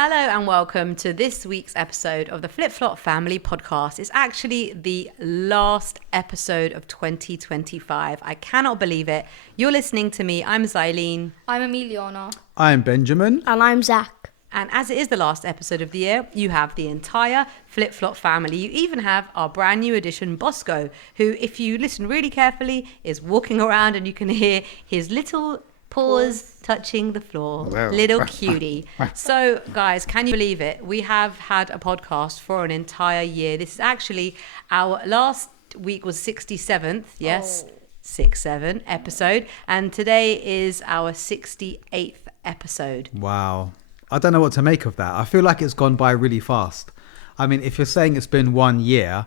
Hello and welcome to this week's episode of the Flip Flop Family Podcast. It's actually the last episode of 2025. I cannot believe it. You're listening to me. I'm Xylene. I'm Emiliana. I'm Benjamin. And I'm Zach. And as it is the last episode of the year, you have the entire Flip Flop family. You even have our brand new addition, Bosco, who, if you listen really carefully, is walking around and you can hear his little paws touching the floor. Little cutie. So, guys, can you believe it? We have had a podcast for an entire year. This is actually our last week was 67th. Yes. 6-7 episode. And today is our 68th episode. Wow. I don't know what to make of that. I feel like it's gone by really fast. I mean, if you're saying it's been 1 year,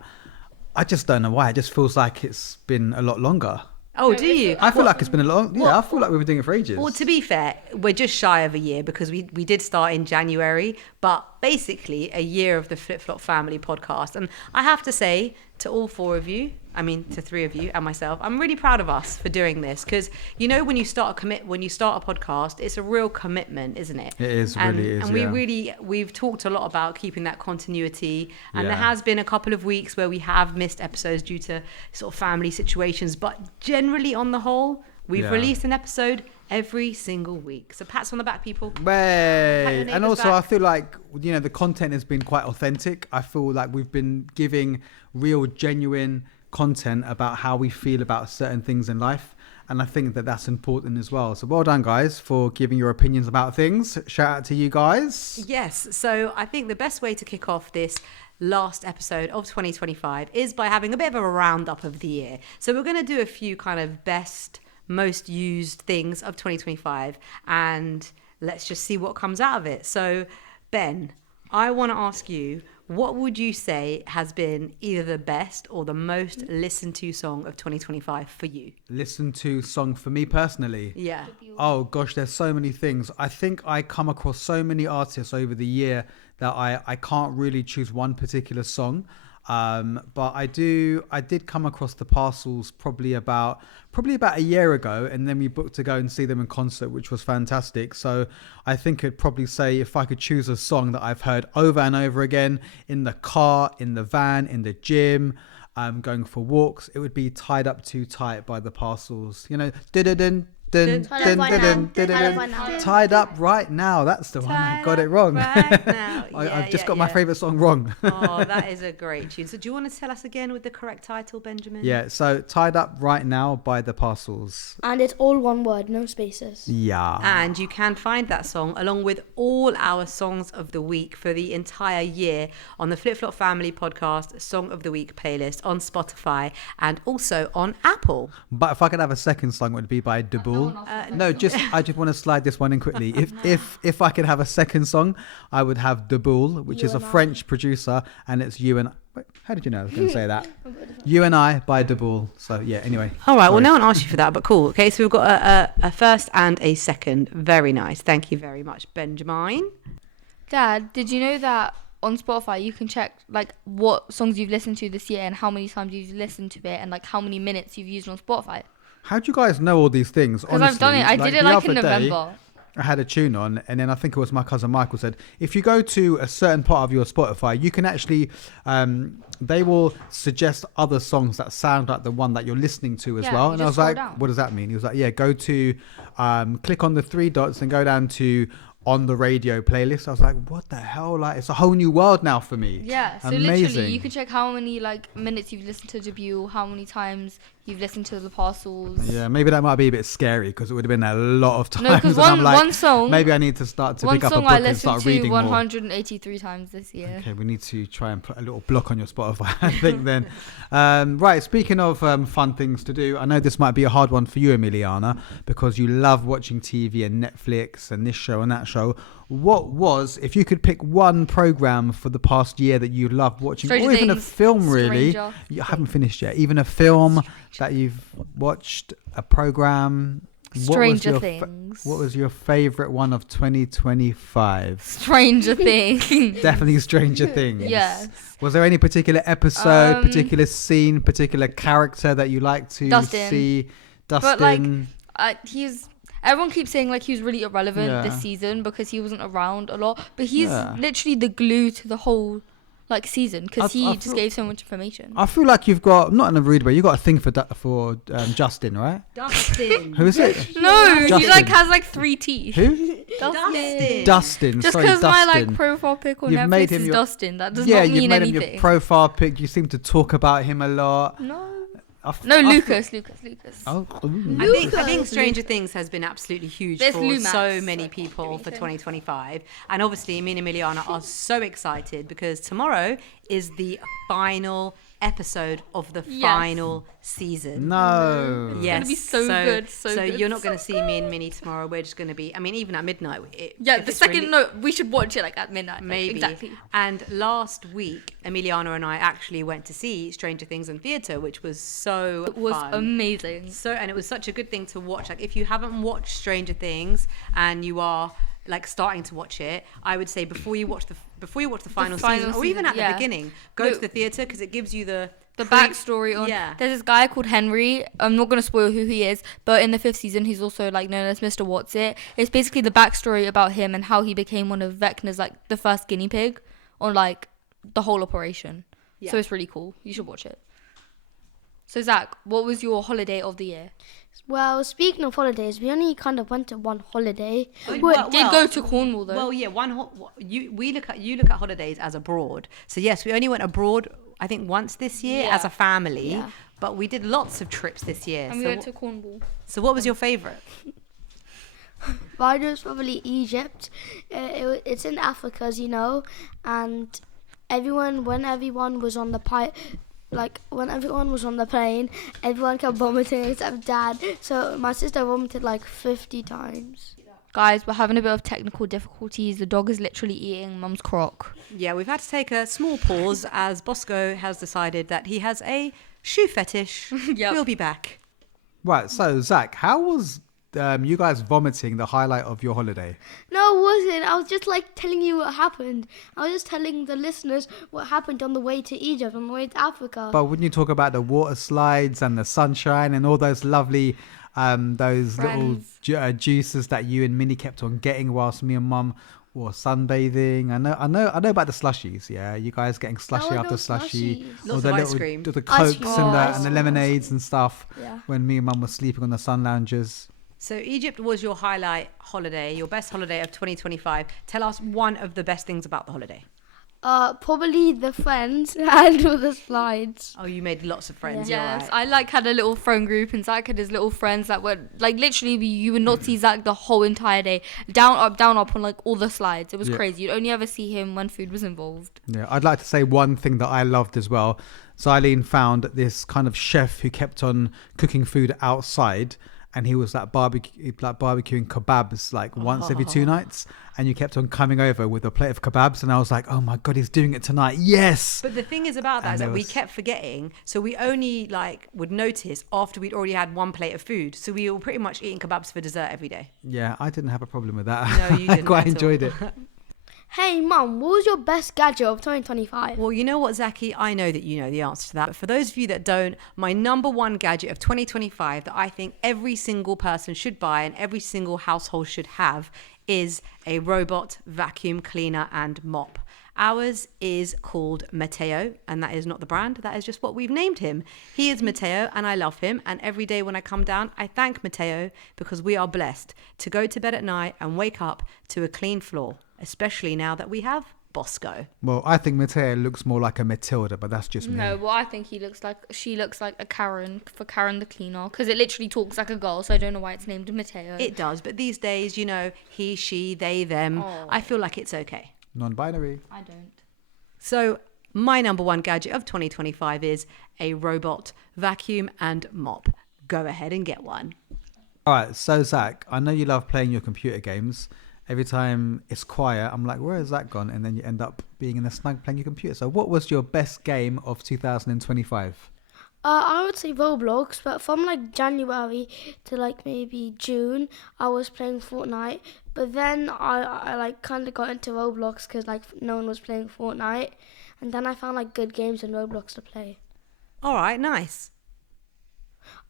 I just don't know why. It just feels like it's been a lot longer. Oh, do you? I feel like it's been a long... Yeah, I feel like we've been doing it for ages. Well, to be fair, we're just shy of a year because we did start in January, but basically a year of the Flip Flop Family Podcast. And I have to say to all four of you, to three of you and myself, I'm really proud of us for doing this because, you know, when you start a podcast, it's a real commitment, isn't it? It is, really is, And we've talked a lot about keeping that continuity. And there has been a couple of weeks where we have missed episodes due to sort of family situations. But generally, on the whole, we've released an episode every single week. So pats on the back, people. Hey. And also, back. I feel like, you know, the content has been quite authentic. I feel like we've been giving real, genuine content about how we feel about certain things in life. And I think that that's important as well. So well done, guys, for giving your opinions about things. Shout out to you guys. Yes. So I think the best way to kick off this last episode of 2025 is by having a bit of a roundup of the year. So we're going to do a few kind of best, most used things of 2025 and let's just see what comes out of it. So Ben, I want to ask you, what would you say has been either the best or the most listened to song of 2025 for you? Listen to song for me personally. Yeah. Oh gosh, there's so many things. I think I come across so many artists over the year that I can't really choose one particular song. But I did come across the Parcels probably about a year ago, and then we booked to go and see them in concert, which was fantastic. So I think I'd probably say if I could choose a song that I've heard over and over again in the car, in the van, in the gym, going for walks, it would be Tied Up Too Tight by the Parcels. You know, Tied Up Right Now. That's the one. I got it wrong. Right now. I've just got my favourite song wrong. Oh, that is a great tune. So do you want to tell us again with the correct title, Benjamin? Yeah, so Tied Up Right Now by the Parcels. And it's all one word, no spaces. Yeah. And you can find that song along with all our songs of the week for the entire year on the Flip Flop Family Podcast Song of the Week playlist on Spotify and also on Apple. But if I could have a second song, it would be by Daboul. I just want to slide this one in quickly. If I could have a second song, I would have Daboul, which is a French producer, and it's You and I. Wait, how did you know I was going to say that? You and I by Daboul. So yeah, anyway. All right, well, no one asked you for that, but cool. Okay, so we've got a first and a second. Very nice. Thank you very much, Benjamin. Dad, did you know that on Spotify you can check like what songs you've listened to this year and how many times you've listened to it and like how many minutes you've used on Spotify? How do you guys know all these things? Because I've done it. I did it like in November. I had a tune on, and then I think it was my cousin Michael said, if you go to a certain part of your Spotify, you can actually, they will suggest other songs that sound like the one that you're listening to as well. And I was like, what does that mean? He was like, yeah, go to, click on the three dots and go down to on the radio playlist. I was like, what the hell? Like, it's a whole new world now for me. Yeah, so amazing. Literally you can check how many like minutes you've listened to Debut, how many times you've listened to the Parcels. Yeah, maybe that might be a bit scary because it would have been a lot of time. No, because one song, maybe I need to start to pick up a book and start reading more. 183 times this year. Okay, we need to try and put a little block on your Spotify, I think then. Right, speaking of fun things to do, I know this might be a hard one for you, Emiliana, because you love watching TV and Netflix and this show and that show. What was, if you could pick one program for the past year that you loved watching, Stranger or even Things, a film really, Stranger you haven't finished yet, even a film that you've watched, a program, Stranger Things. What was your favourite one of 2025? Stranger Things. Definitely Stranger Things. Yes. Was there any particular episode, particular scene, particular character that you like to see? Dustin. But like, Everyone keeps saying like he was really irrelevant Yeah. this season because he wasn't around a lot, but he's Yeah. literally the glue to the whole like season because he I just feel- gave so much information. I feel like you've got, not in a rude way, you got a thing for Justin, right? Dustin. Who is it? No, he Justin. like has like 3 teeth. Who? Dustin. Dustin. Just Sorry, because my Dustin. like profile pic on You've made Netflix him is your- Dustin, that does yeah, not you've mean made him anything. your profile pic. You seem to talk about him a lot. No, I f- no, I f- Lucas. Oh, ooh. I think Stranger Things has been absolutely huge There's for Lumax. so many people for 2025. And obviously, me and Emiliana are so excited because tomorrow is the final episode of the Yes. final season. No. Yes. gonna be so good, so good, you're not so going to see me and Minnie tomorrow. We're just going to be, I mean, even at midnight. yeah, if the it's second really- no, we should watch it like at midnight. like, Maybe. exactly. And last week, Emiliana and I actually went to see Stranger Things in theatre, which was so It was fun. amazing. So, and it was such a good thing to watch. Like, if you haven't watched Stranger Things and you are like starting to watch it, I would say before you watch the final final season, or even season, at yeah. the beginning, go No. to the theatre because it gives you the Backstory on Yeah. there's this guy called Henry. I'm not gonna spoil who he is, but in the 5th season he's also like known as Mr. Whatsit. It's basically the backstory about him and how he became one of Vecna's like the first guinea pig on like the whole operation. Yeah. So it's really cool. You should watch it. So Zach, what was your holiday of the year? Well, speaking of holidays, we only kind of went to one holiday. Well, Did go to Cornwall though. Well, yeah, you look at holidays as abroad. So yes, we only went abroad I think once this year Yeah. as a family, Yeah. but we did lots of trips this year. and we So, went to Cornwall. so what was your favorite? Mine was probably Egypt. It's in Africa, as you know, and when everyone was on the when everyone was on the plane, everyone kept vomiting except Dad. So my sister vomited like 50 times. Guys, we're having a bit of technical difficulties. The dog is literally eating Mum's crock. Yeah, we've had to take a small pause as Bosco has decided that he has a shoe fetish. Yep. We'll be back. Right, so Zach, how was you guys vomiting the highlight of your holiday? No, it wasn't. I was just like telling you what happened. I was just telling the listeners what happened on the way to Egypt, on the way to Africa. But wouldn't you talk about the water slides and the sunshine and all those lovely, those little juices that you and Minnie kept on getting whilst me and Mum were sunbathing? I know about the slushies. Yeah, you guys getting slushy There were after no slushy, slushies. Lots the of ice little, cream. the Ice cokes cream. and the lemonades and stuff. Yeah. When me and Mum were sleeping on the sun loungers. So Egypt was your highlight holiday, your best holiday of 2025. Tell us one of the best things about the holiday. Probably the friends and all the slides. Oh, you made lots of friends. Yes, You're right. I had a little friend group, and Zach had his little friends that were like literally you would not see Zach the whole entire day, down up on like all the slides. It was Yeah. crazy. You'd only ever see him when food was involved. Yeah, I'd like to say one thing that I loved as well. Eileen found this kind of chef who kept on cooking food outside, and he was barbecuing kebabs like once every 2 nights, and you kept on coming over with a plate of kebabs, and I was like, oh my god, he's doing it tonight, yes. But the thing is about that And is there that we was- kept forgetting. So we only would notice after we'd already had one plate of food. So we were pretty much eating kebabs for dessert every day. Yeah, I didn't have a problem with that. No, you I didn't quite at all. enjoyed it. Hey, Mum, what was your best gadget of 2025? Well, you know what, Zaki? I know that you know the answer to that. But for those of you that don't, my number one gadget of 2025 that I think every single person should buy and every single household should have is a robot vacuum cleaner and mop. Ours is called Matteo, and that is not the brand. That is just what we've named him. He is Matteo, and I love him. And every day when I come down, I thank Matteo because we are blessed to go to bed at night and wake up to a clean floor, especially now that we have Bosco. Well, I think Mateo looks more like a Matilda, but that's just me. No, well, I think she looks like a Karen for Karen the cleaner because it literally talks like a girl. So I don't know why it's named Mateo. It does, but these days, you know, he, she, they, them, Oh. I feel like it's okay. Non-binary. I don't. So my number one gadget of 2025 is a robot vacuum and mop. Go ahead and get one. All right, so Zach, I know you love playing your computer games. Every time it's quiet, I'm like, where has that gone? And then you end up being in the snug playing your computer. So what was your best game of 2025? I would say Roblox, but from like January to like maybe June, I was playing Fortnite. But then I like kind of got into Roblox because like no one was playing Fortnite, and then I found like good games in Roblox to play. All right, nice.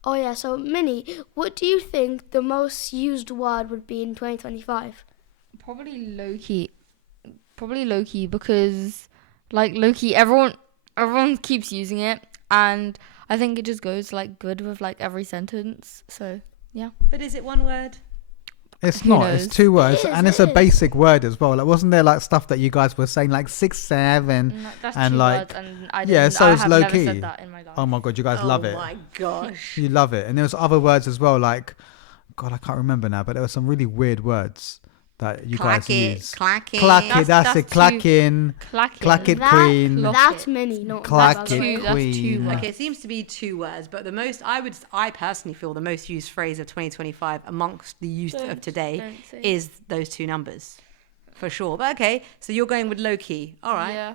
Oh yeah, so Minnie, what do you think the most used word would be in 2025? Probably Loki. Probably Loki because, like, Loki, everyone keeps using it, and I think it just goes like good with like every sentence. So yeah. But is it one word? It's Who not. knows? It's 2 words, It is, and it's it a is. basic word as well. Like, wasn't there like stuff that you guys were saying like 6, 7? No, that's And, two like, words, and I yeah, didn't. so I it's have low never key. said that in my life. Oh my god, you guys love it. Oh my gosh. You love it. And there was other words as well. Like, God, I can't remember now, but there were some really weird words that you guys use. Clack it. Clack it. That's it. too- Clacking. Clack it, queen. Clock That's it. Minnie, not Clack by it, the way. That's two queen. words. Okay, it seems to be 2 words, but I personally feel the most used phrase of 2025 amongst the youth of today Don't say. is those 2 numbers. For sure. But okay, so you're going with low key. All right. Yeah.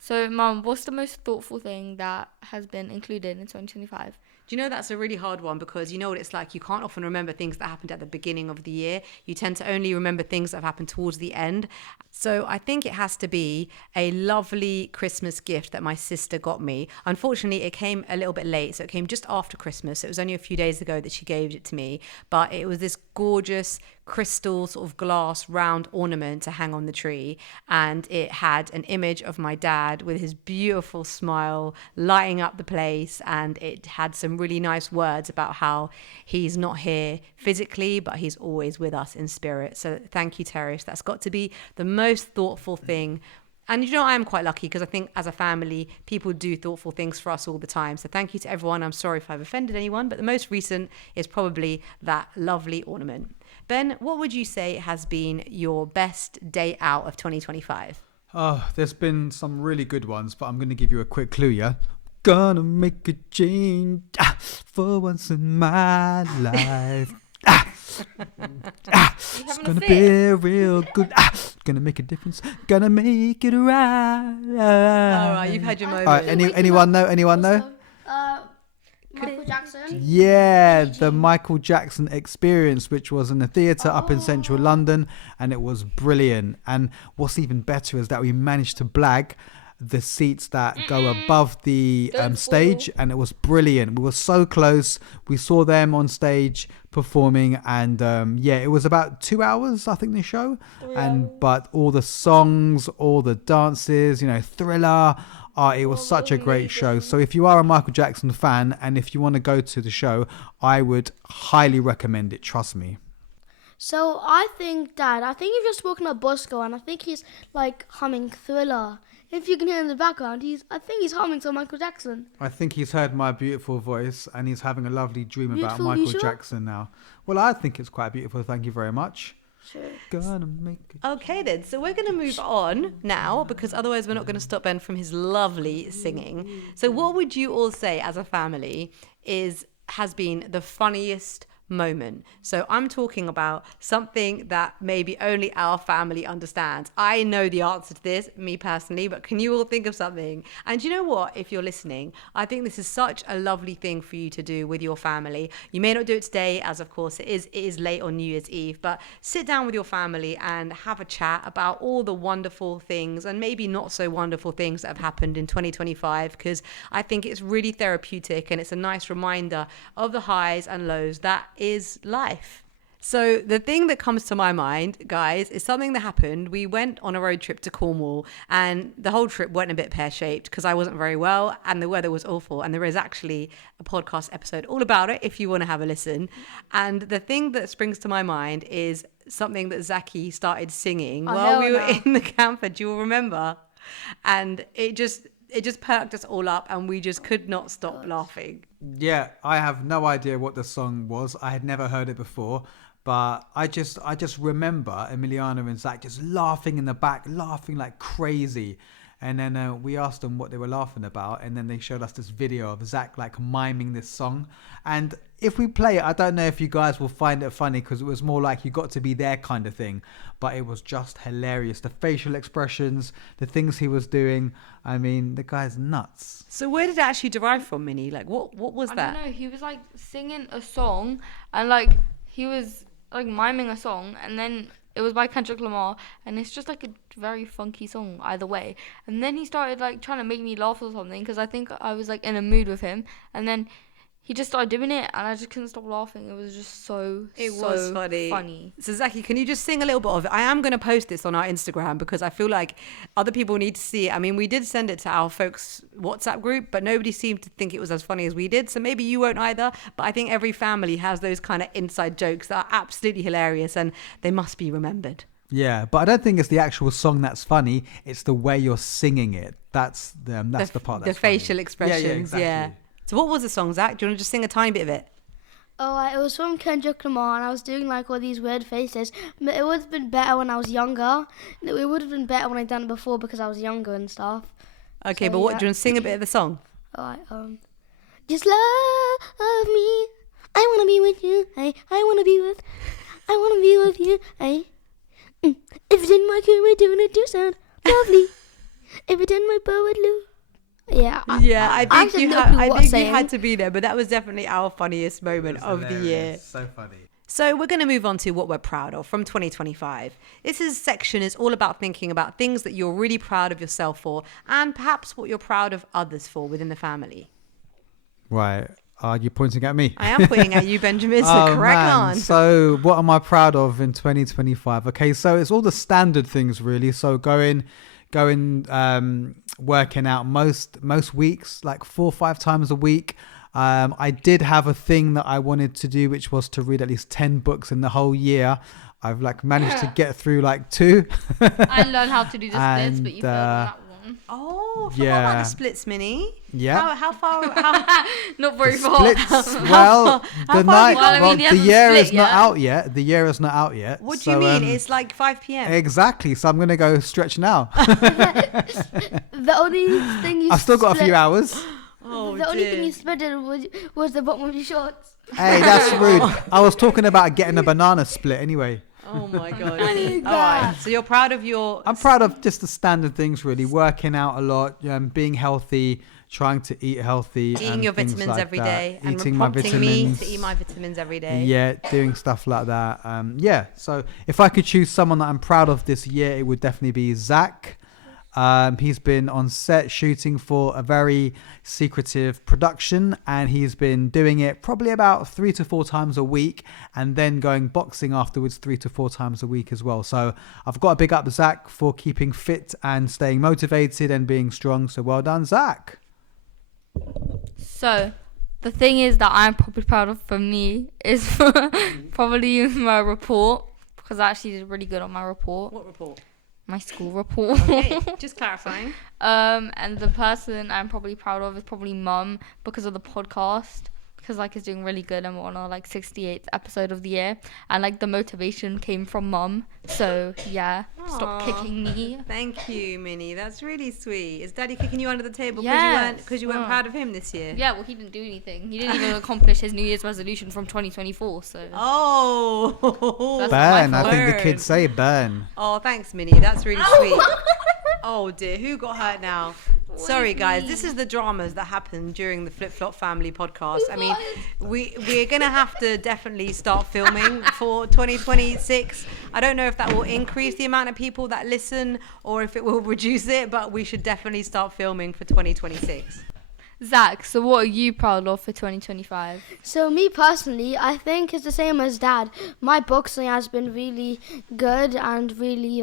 So, Mum, what's the most thoughtful thing that has been included in 2025? Do you know that's a really hard one because you know what it's like? You can't often remember things that happened at the beginning of the year. You tend to only remember things that have happened towards the end. So I think it has to be a lovely Christmas gift that my sister got me. Unfortunately, it came a little bit late. So it came just after Christmas. It was only a few days ago that she gave it to me. But it was this gorgeous crystal sort of glass round ornament to hang on the tree, and it had an image of my dad with his beautiful smile lighting up the place, and it had some really nice words about how he's not here physically but he's always with us in spirit. So thank you, Terish. That's got to be the most thoughtful thing. And you know, I am quite lucky because I think as a family, people do thoughtful things for us all the time. So thank you to everyone. I'm sorry if I've offended anyone, but the most recent is probably that lovely ornament. Ben, what would you say has been your best day out of 2025? Oh, there's been some really good ones, but I'm going to give you a quick clue, yeah? Gonna make a change for once in my life. It's gonna be real good. Gonna make a difference. Gonna make it right. All right, you've had your moment. All right, anyone know? Anyone know? Michael Jackson. Yeah, the Michael Jackson Experience, which was in the theatre up in central London, and it was brilliant. And what's even better is that we managed to blag the seats that go above the stage, and it was brilliant. We were so close. We saw them on stage performing, and yeah, it was about 2 hours, I think, the show. But all the songs, all the dances, you know, Thriller. It was such a great show. So if you are a Michael Jackson fan and if you want to go to the show, I would highly recommend it. Trust me. So I think, Dad, you've just spoken about Bosco, and I think he's like humming Thriller. If you can hear in the background, I think he's humming to Michael Jackson. I think he's heard my beautiful voice and he's having a lovely dream about Beautiful, you Michael sure? Jackson now. Well, I think it's quite beautiful. Thank you very much. Sure. Gonna make it. Okay then, so we're going to move on now because otherwise we're not going to stop Ben from his lovely singing. So what would you all say as a family has been the funniest moment? So I'm talking about something that maybe only our family understands. I know the answer to this, me personally, but can you all think of something? And you know what, if you're listening, I think this is such a lovely thing for you to do with your family. You may not do it today, as of course it is late on New Year's Eve, but sit down with your family and have a chat about all the wonderful things and maybe not so wonderful things that have happened in 2025, because I think it's really therapeutic and it's a nice reminder of the highs and lows that is life. So the thing that comes to my mind, guys, is something that happened. We went on a road trip to Cornwall and the whole trip went a bit pear-shaped because I wasn't very well and the weather was awful. And there is actually a podcast episode all about it if you want to have a listen. And the thing that springs to my mind is something that Zaki started singing while we were in the camper. Do you all remember? And it just perked us all up and we just could not stop laughing. Yeah, I have no idea what the song was. I had never heard it before, but I just remember Emiliana and Zach just laughing in the back, laughing like crazy. And then we asked them what they were laughing about, and then they showed us this video of Zach like miming this song. And if we play it, I don't know if you guys will find it funny because it was more like you got to be there kind of thing. But it was just hilarious. The facial expressions, the things he was doing. I mean, the guy's nuts. So where did it actually derive from, Minnie? Like, what was that? I don't know. He was like singing a song, and like he was like miming a song, and then it was by Kendrick Lamar, and it's just like a very funky song either way. And then he started like trying to make me laugh or something because I think I was like in a mood with him, and then he just started doing it, and I just couldn't stop laughing. It was just so funny. So Zaki, can you just sing a little bit of it? I am going to post this on our Instagram because I feel like other people need to see it. I mean, we did send it to our folks' WhatsApp group, but nobody seemed to think it was as funny as we did. So maybe you won't either. But I think every family has those kind of inside jokes that are absolutely hilarious, and they must be remembered. Yeah, but I don't think it's the actual song that's funny. It's the way you're singing it. That's the part that's the facial expressions. exactly. Yeah. So what was the song, Zach? Do you want to just sing a tiny bit of it? Oh, it was from Kendrick Lamar, and I was doing like all these weird faces. But it would have been better when I was younger. It would have been better when I'd done it before because I was younger and stuff. Okay, So, but what yeah. do you want to sing a bit of the song? Alright, just love me. I wanna be with you. I wanna be with you. If it didn't work, you were doing it, do sound lovely. If it didn't work, but would lose. Yeah, I think actually you know had. I what think saying. you had to be there, but that was definitely our funniest moment of the year. So funny. So we're going to move on to what we're proud of from 2025. Section is all about thinking about things that you're really proud of yourself for, and perhaps what you're proud of others for within the family. Right. Are you pointing at me? I am pointing at you, Benjamin. So correct on. So what am I proud of in 2025? Okay, so it's all the standard things really. So going working out most weeks, like 4 or 5 times a week. I did have a thing that I wanted to do, which was to read at least 10 books in the whole year. I've managed to get through 2. I learned how to do the splits, but you failed on that one. Oh, forgot about the splits, Minnie. Yeah. How far? Not very far. Splits. Well, how the far night. have you gone? The Well, I mean, he year hasn't is split not yet. out yet. The year is not out yet. What do you mean? It's 5 p.m. Exactly. So I'm gonna go stretch now. the only thing you I've still got a few split- hours. Oh, The only dear. thing you split was the bottom of your shorts. Hey, that's rude. I was talking about getting a banana split anyway. Oh my god. need All right. So you're proud of your. I'm proud of just the standard things, really. Working out a lot, being healthy, trying to eat healthy. Eating and your things vitamins like every that. day and Eating my prompting me vitamins. to eat my vitamins every day. Yeah, doing stuff like that. So if I could choose someone that I'm proud of this year, it would definitely be Zach. He's been on set shooting for a very secretive production, and he's been doing it probably about 3 to 4 times a week, and then going boxing afterwards 3 to 4 times a week as well. So I've got to big up Zach for keeping fit and staying motivated and being strong. So well done, Zach. So, the thing is that I'm probably proud of for me is probably my report, because I actually did really good on my report, What report? my school report. Okay, just clarifying. And the person I'm probably proud of is probably Mum, because of the podcast, because it's doing really good, and we're on our 68th episode of the year, and the motivation came from Mum. So yeah, stop Aw. kicking me. Thank you, Minnie. That's really sweet. Is Daddy kicking you under the table Yes. because you weren't Oh. proud of him this year? Yeah, well, he didn't do anything. He didn't even accomplish his New Year's resolution from 2024. So Oh. That's Burn. my I think the fault. kids say burn. Oh, thanks, Minnie. That's really sweet. Oh dear, who got hurt now? Sorry, guys. This is the dramas that happen during the Flip Flop Family podcast. I mean, we're gonna have to definitely start filming for 2026. I don't know if that will increase the amount of people that listen or if it will reduce it, but we should definitely start filming for 2026. Zach, so what are you proud of for 2025? So me personally, I think it's the same as Dad. My boxing has been really good and really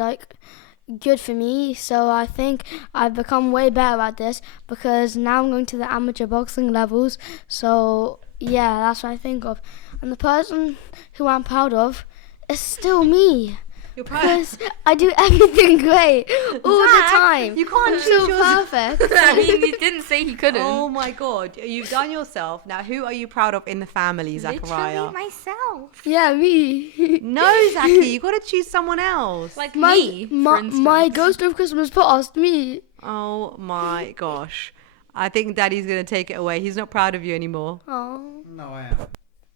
good for me. So I think I've become way better at this because now I'm going to the amateur boxing levels. So yeah, that's what I think of. And the person who I'm proud of is still me. You're proud. Because I do everything great all the Zach, time. you can't I'm choose so yours. perfect. I mean, he didn't say he couldn't. Oh my God, you've done yourself. Now, who are you proud of in the family, Zachariah? myself. Yeah, me. No, Zachy, you got to choose someone else. Me, for instance. my Ghost of Christmas Past, me. Oh my gosh. I think Daddy's going to take it away. He's not proud of you anymore. Oh. No, I am.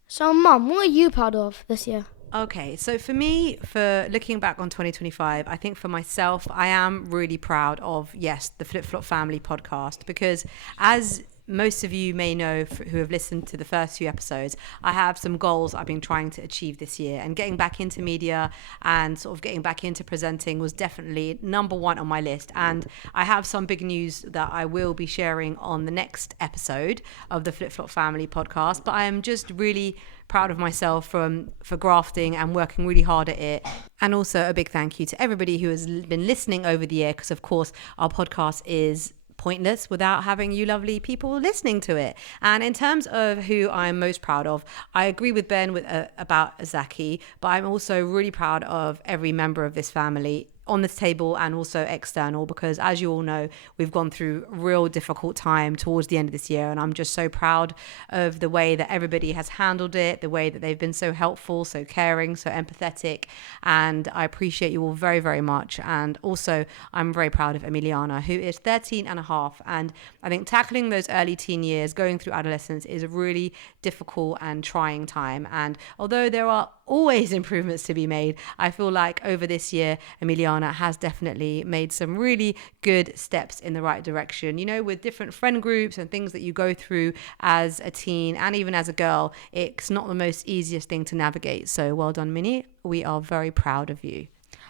So, Mum, what are you proud of this year? Okay, so for me, for looking back on 2025, I think for myself, I am really proud of, yes, the Flip Flop Family podcast, because as most of you may know who have listened to the first few episodes, I have some goals I've been trying to achieve this year, and getting back into media and sort of getting back into presenting was definitely number one on my list. And I have some big news that I will be sharing on the next episode of the Flip Flop Family podcast. But I am just really proud of myself for grafting and working really hard at it. And also a big thank you to everybody who has been listening over the year, because of course our podcast is pointless without having you lovely people listening to it. And in terms of who I'm most proud of, I agree with Ben about Zaki, but I'm also really proud of every member of this family on this table and also external, because as you all know, we've gone through a real difficult time towards the end of this year, and I'm just so proud of the way that everybody has handled it, the way that they've been so helpful, so caring, so empathetic, and I appreciate you all very, very much. And also I'm very proud of Emiliana, who is 13 and a half, and I think tackling those early teen years, going through adolescence, is a really difficult and trying time. And although there are always improvements to be made, I feel like over this year Emiliana has definitely made some really good steps in the right direction. You know, with different friend groups and things that you go through as a teen and even as a girl, it's not the most easiest thing to navigate. So well done, Minnie. We are very proud of you.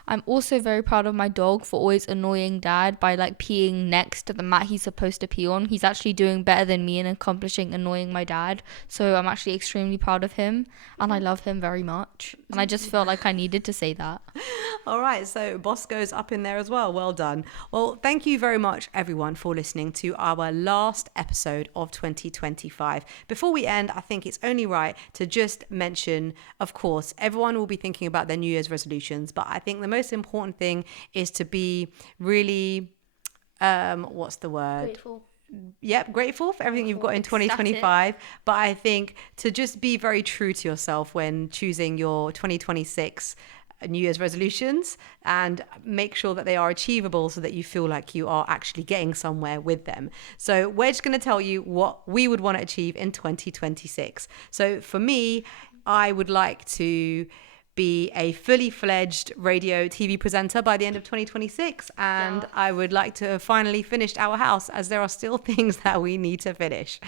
I'm also very proud of my dog for always annoying dad by like peeing next to the mat he's supposed to pee on. He's actually doing better than me in accomplishing annoying my dad. So I'm actually extremely proud of him, and I love him very much. And I just felt like I needed to say that. All right, so Bosco's up in there as well. Well done. Well, thank you very much, everyone, for listening to our last episode of 2025. Before we end, I think it's only right to just mention, of course, everyone will be thinking about their New Year's resolutions, but I think the most important thing is to be really, what's the word? Grateful. Yep, grateful for everything you've got in 2025. But I think to just be very true to yourself when choosing your 2026 New Year's resolutions, and make sure that they are achievable so that you feel like you are actually getting somewhere with them. So we're just going to tell you what we would want to achieve in 2026. So for me, I would like to be a fully fledged radio TV presenter by the end of 2026, and I would like to have finally finished our house, as there are still things that we need to finish.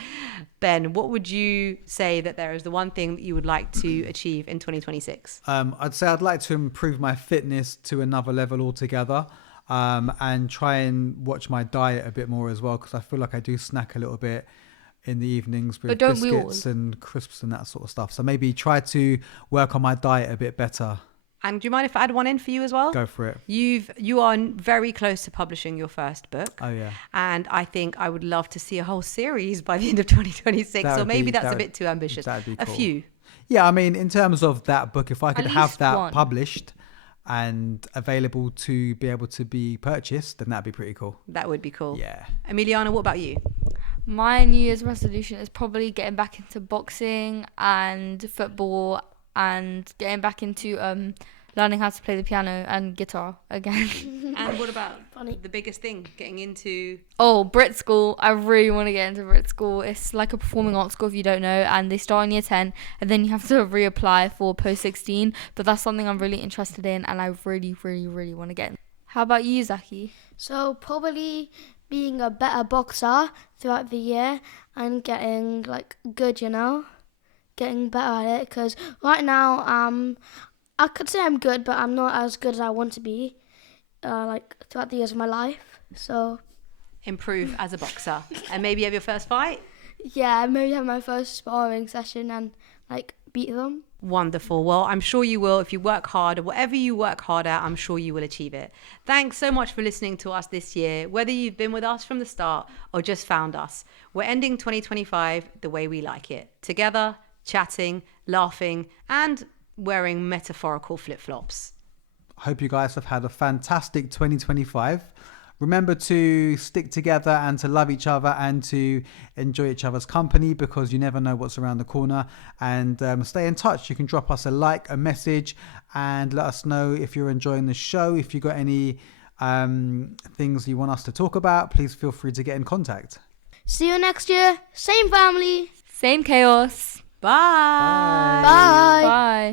Ben, what would you say that there is the one thing that you would like to achieve in 2026? I'd say I'd like to improve my fitness to another level altogether, and try and watch my diet a bit more as well, because I feel like I do snack a little bit in the evenings with biscuits and crisps and that sort of stuff. So maybe try to work on my diet a bit better. And do you mind if I add one in for you as well? Go for it. You are very close to publishing your first book. Oh yeah. And I think I would love to see a whole series by the end of 2026. Or maybe that's a bit too ambitious. That'd be cool. A few. Yeah, I mean, in terms of that book, if I could have that one published and available to be able to be purchased, then that'd be pretty cool. That would be cool. Yeah. Emiliana, what about you? My New Year's resolution is probably getting back into boxing and football, and getting back into learning how to play the piano and guitar again. And what about Funny. the biggest thing, getting into? Oh, Brit School. I really want to get into Brit School. It's like a performing arts school, if you don't know, and they start in year 10, and then you have to reapply for post 16. But that's something I'm really interested in, and I really, really, really want to get in. How about you, Zaki? So probably being a better boxer throughout the year and getting like good, getting better at it. Because right now, I could say I'm good, but I'm not as good as I want to be, like throughout the years of my life. So Improve as a boxer, and maybe have your first fight. yeah, maybe have my first sparring session and like beat them. Wonderful. Well, I'm sure you will. If you work hard, whatever you work hard at, I'm sure you will achieve it. Thanks so much for listening to us this year. Whether you've been with us from the start or just found us, we're ending 2025 the way we like it. Together, chatting, laughing, and wearing metaphorical flip-flops. Hope you guys have had a fantastic 2025. Remember to stick together and to love each other and to enjoy each other's company, because you never know what's around the corner. And stay in touch. You can drop us a like, a message, and let us know if you're enjoying the show. If you got any things you want us to talk about, please feel free to get in contact. See you next year. Same family. Same chaos. Bye. Bye. Bye.